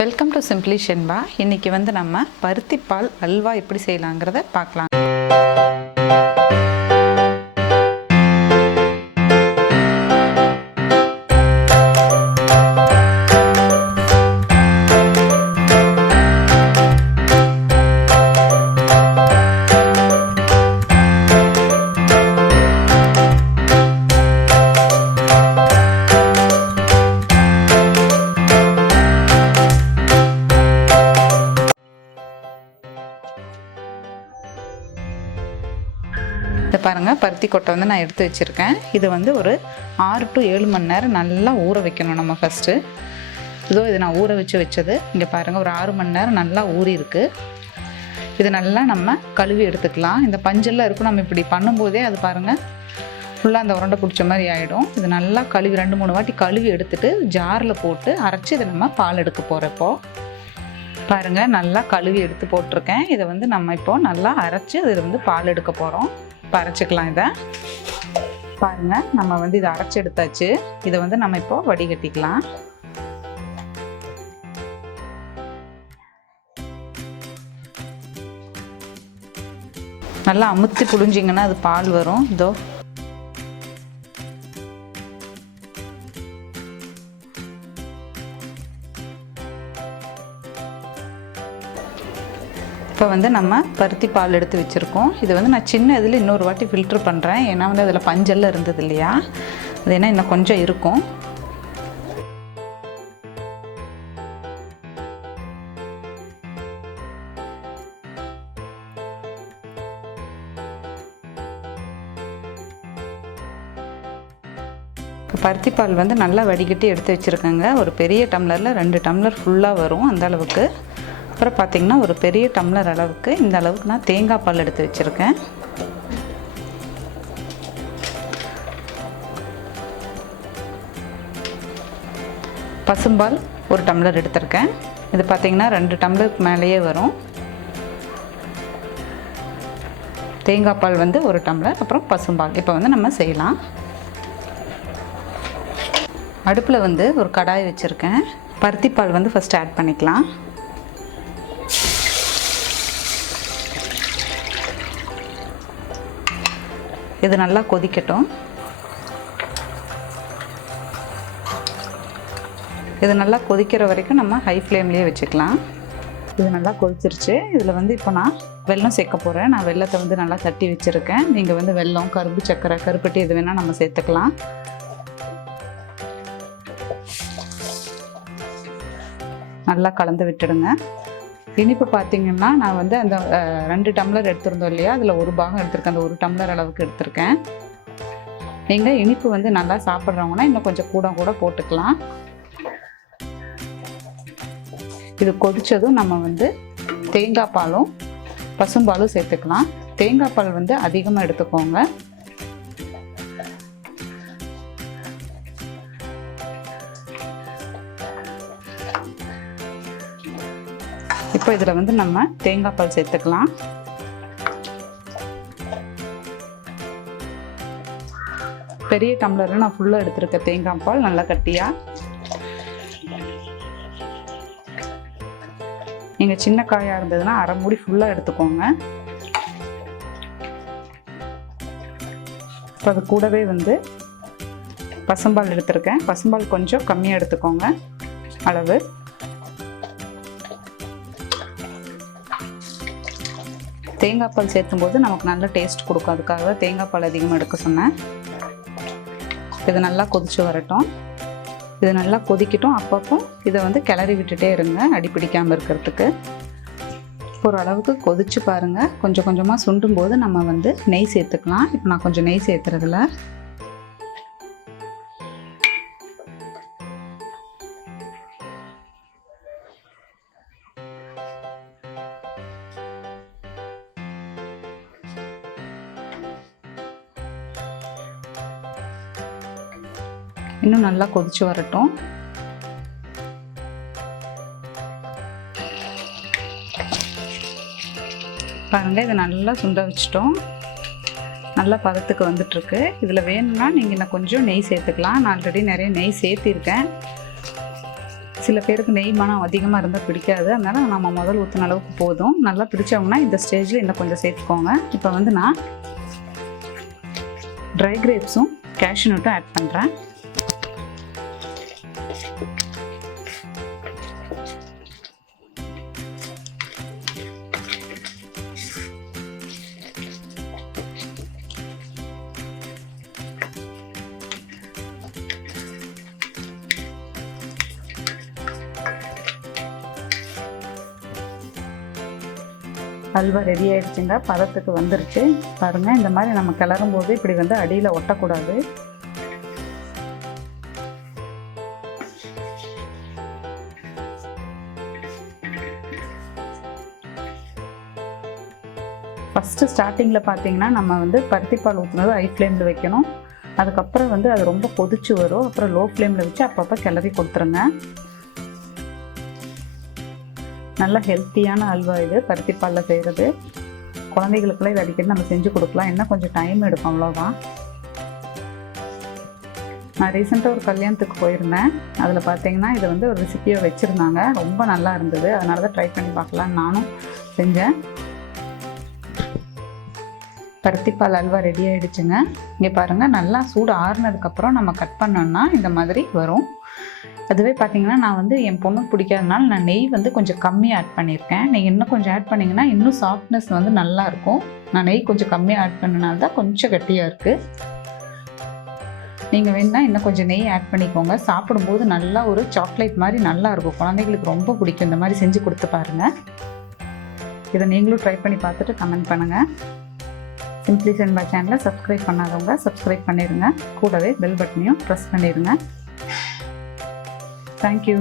Welcome to simply Shenba. இன்றைக்கி நம்ம பருத்தி பால் அல்வா எப்படி செய்யலாங்கிறத பார்க்கலாம். இதை பாருங்கள், பருத்தி கொட்டை நான் எடுத்து வச்சுருக்கேன். இது ஒரு 6 to 7 மணி நேரம் நல்லா ஊற வைக்கணும். நம்ம ஃபஸ்ட்டு இது நான் ஊற வச்சது. இங்கே பாருங்கள், ஒரு 6 மணி நேரம் நல்லா ஊறி இருக்குது. இது நல்லா நம்ம கழுவி எடுத்துக்கலாம். இந்த பஞ்செல்லாம் இருக்கும், நம்ம இப்படி பண்ணும்போதே அது பாருங்கள் ஃபுல்லாக அந்த உருண்டை பிடிச்ச மாதிரி ஆகிடும். இது நல்லா கழுவி 2-3 வாட்டி கழுவி எடுத்துகிட்டு ஜாரில் போட்டு அரைச்சி இதை நம்ம பால் எடுக்க போகிறப்போ பாருங்கள் நல்லா கழுவி எடுத்து போட்டிருக்கேன். இதை நம்ம இப்போது நல்லா அரைச்சி இதில் பால் எடுக்க போகிறோம். அரைச்சிக்கலாம். இதை பாருங்கள், நம்ம இதை அரைச்சி எடுத்தாச்சு. இதை நம்ம இப்போ வடிகட்டிக்கலாம். நல்லா அமுத்தி புழிஞ்சிங்கன்னா அது பால் வரும். இதோ இப்போ நம்ம பருத்தி பால் எடுத்து வச்சுருக்கோம். இது நான் சின்ன இதில் இன்னொரு வாட்டி ஃபில்ட்ரு பண்ணுறேன். ஏன்னா அதில் பஞ்செல்லாம் இருந்தது இல்லையா, அது ஏன்னா இன்னும் கொஞ்சம் இருக்கும். இப்போ பருத்தி பால் நல்லா வடிகட்டி எடுத்து வச்சுருக்கேங்க. ஒரு பெரிய டம்ளரில் 2 டம்ளர் ஃபுல்லாக வரும் அந்த அளவுக்கு. அப்புறம் பார்த்திங்கன்னா ஒரு பெரிய டம்ளர் அளவுக்கு இந்த அளவுக்கு நான் தேங்காய் பால் எடுத்து வச்சுருக்கேன். பசும்பால் 1 டம்ளர் எடுத்திருக்கேன். இது பார்த்திங்கன்னா 2 டம்ளருக்கு மேலேயே வரும். தேங்காய் பால் 1 டம்ளர், அப்புறம் பசும்பால். இப்போ நம்ம செய்யலாம். அடுப்பில் ஒரு கடாய் வச்சுருக்கேன். பருத்தி பால் ஃபஸ்ட்டு ஆட் பண்ணிக்கலாம். இது நல்லா கொதிக்கட்டும். இது நல்லா கொதிக்கிற வரைக்கும் நம்ம ஹை ஃப்ளேம்லேயே வச்சுக்கலாம். இது நல்லா கொதிச்சிருச்சு. இதில் இப்போ நான் வெல்லம் சேர்க்க போகிறேன். நான் வெல்லத்தை நல்லா தட்டி வச்சுருக்கேன். நீங்கள் வெல்லம், கரும்பு சர்க்கரை, கருப்பட்டி எது வேணால் நம்ம சேர்த்துக்கலாம். நல்லா கலந்து விட்டுடுங்க. இனிப்பு பார்த்திங்கன்னா நான் அந்த 2 டம்ளர் எடுத்திருந்தோம் இல்லையா, அதில் 1 பாகம் எடுத்திருக்கேன். அந்த 1 டம்ளர் அளவுக்கு எடுத்திருக்கேன். நீங்கள் இனிப்பு நல்லா சாப்பிட்றவங்கன்னா இன்னும் கொஞ்சம் கூட போட்டுக்கலாம். இது கொதித்ததும் நம்ம தேங்காய் பாலும் பசும்பாலும் சேர்த்துக்கலாம். தேங்காய் பால் அதிகமாக எடுத்துக்கோங்க. இப்போ இதில் நம்ம தேங்காய் பால் சேர்த்துக்கலாம். பெரிய டம்ளரில் நான் ஃபுல்லாக எடுத்துருக்கேன் தேங்காய் பால், நல்லா கட்டியாக. நீங்கள் சின்ன காயாக இருந்ததுன்னா அரை மூடி ஃபுல்லாக எடுத்துக்கோங்க. இப்போ அது கூடவே பசும்பால் எடுத்துருக்கேன். பசும்பால் கொஞ்சம் கம்மியாக எடுத்துக்கோங்க அளவு. தேங்காய் பால் சேர்த்தும்போது நமக்கு நல்ல டேஸ்ட் கொடுக்கும். அதுக்காக தேங்காய் பால் அதிகமாக எடுக்க சொன்னேன். இது நல்லா கொதித்து வரட்டும். இது நல்லா கொதிக்கட்டும். அப்பப்போ இதை கிளறி விட்டுட்டே இருங்க, அடி பிடிக்காமல் இருக்கிறதுக்கு. ஒரு அளவுக்கு கொதிச்சு பாருங்கள். கொஞ்சம் கொஞ்சமாக சுண்டும் போது நம்ம நெய் சேர்த்துக்கலாம். இப்போ நான் கொஞ்சம் நெய் சேர்த்துறதுல இன்னும் நல்லா கொதிச்சு வரட்டும். பாருங்கள், இதை நல்லா சுண்ட வச்சிட்டோம். நல்ல பதத்துக்கு வந்துட்டுருக்கு. இதில் வேணும்னா நீங்கள் இன்னும் கொஞ்சம் நெய் சேர்த்துக்கலாம். நான் ஆல்ரெடி நிறைய நெய் சேர்த்திருக்கேன். சில பேருக்கு நெய் மனம் அதிகமாக இருந்தால் பிடிக்காது, அதனால் நம்ம முதல் ஊற்றின அளவுக்கு போதும். நல்லா பிடிச்சவங்கன்னா இந்த ஸ்டேஜில் இன்னும் கொஞ்சம் சேர்த்துக்கோங்க. இப்போ வந்து நான் ட்ரை கிரேப்ஸும் கேஷ்யூ நட்டும் ஆட் பண்ணுறேன். அல்வா ரெடி ஆயிடுச்சுங்க, பதத்துக்கு வந்துருச்சு பாருங்கள். இந்த மாதிரி நம்ம கிளறும் போது இப்படி வந்து அடியில் ஒட்டக்கூடாது. ஃபஸ்ட்டு ஸ்டார்டிங்கில் பார்த்தீங்கன்னா நம்ம வந்து பருத்திப்பால் ஊற்றுனது ஹை ஃப்ளேமில் வைக்கணும். அதுக்கப்புறம் வந்து அது ரொம்ப கொதிச்சு வரும், அப்புறம் லோ ஃப்ளேமில் வச்சு அப்பப்போ கிளறி கொடுத்துருங்க. நல்ல ஹெல்த்தியான அல்வா இது, பருத்திப்பாலில் செய்கிறது. குழந்தைகளுக்குலாம் இது அடிக்கடி நம்ம செஞ்சு கொடுக்கலாம், இன்னும் கொஞ்சம் டைம் எடுக்கும், அவ்வளோதான். நான் ரீசெண்டாக ஒரு கல்யாணத்துக்கு போயிருந்தேன், அதில் பார்த்தீங்கன்னா இது வந்து ஒரு ரெசிபியை வச்சுருந்தாங்க, ரொம்ப நல்லா இருந்தது. அதனால தான் ட்ரை பண்ணி பார்க்கலான்னு நானும் செஞ்சேன். பருத்திப்பால் அல்வா ரெடி ஆகிடுச்சுங்க. இங்கே பாருங்கள், நல்லா சூடு ஆறுனதுக்கப்புறம் நம்ம கட் பண்ணோன்னா இந்த மாதிரி வரும். அதுவே பார்த்தீங்கன்னா நான் வந்து என் பொண்ணுக்கு பிடிக்காதனால நான் நெய் வந்து கொஞ்சம் கம்மியாக ஆட் பண்ணியிருக்கேன். நீங்கள் இன்னும் கொஞ்சம் ஆட் பண்ணிங்கன்னா இன்னும் சாஃப்ட்னஸ் வந்து நல்லாயிருக்கும். நான் நெய் கொஞ்சம் கம்மியாக ஆட் பண்ணனால தான் கொஞ்சம் கட்டியாக இருக்குது. நீங்கள் வேணுன்னா இன்னும் கொஞ்சம் நெய் ஆட் பண்ணிக்கோங்க. சாப்பிடும்போது நல்லா ஒரு சாக்லேட் மாதிரி நல்லாயிருக்கும், குழந்தைங்களுக்கு ரொம்ப பிடிக்கும். இந்த மாதிரி செஞ்சு கொடுத்து பாருங்கள். இதை நீங்களும் ட்ரை பண்ணி பார்த்துட்டு கமெண்ட் பண்ணுங்கள். சிம்பிளி ஷென்பா சேனலை சப்ஸ்கிரைப் பண்ணாதவங்க சப்ஸ்கிரைப் பண்ணிடுங்க. கூடவே பெல் பட்டனையும் ப்ரெஸ் பண்ணிடுங்க. Thank you.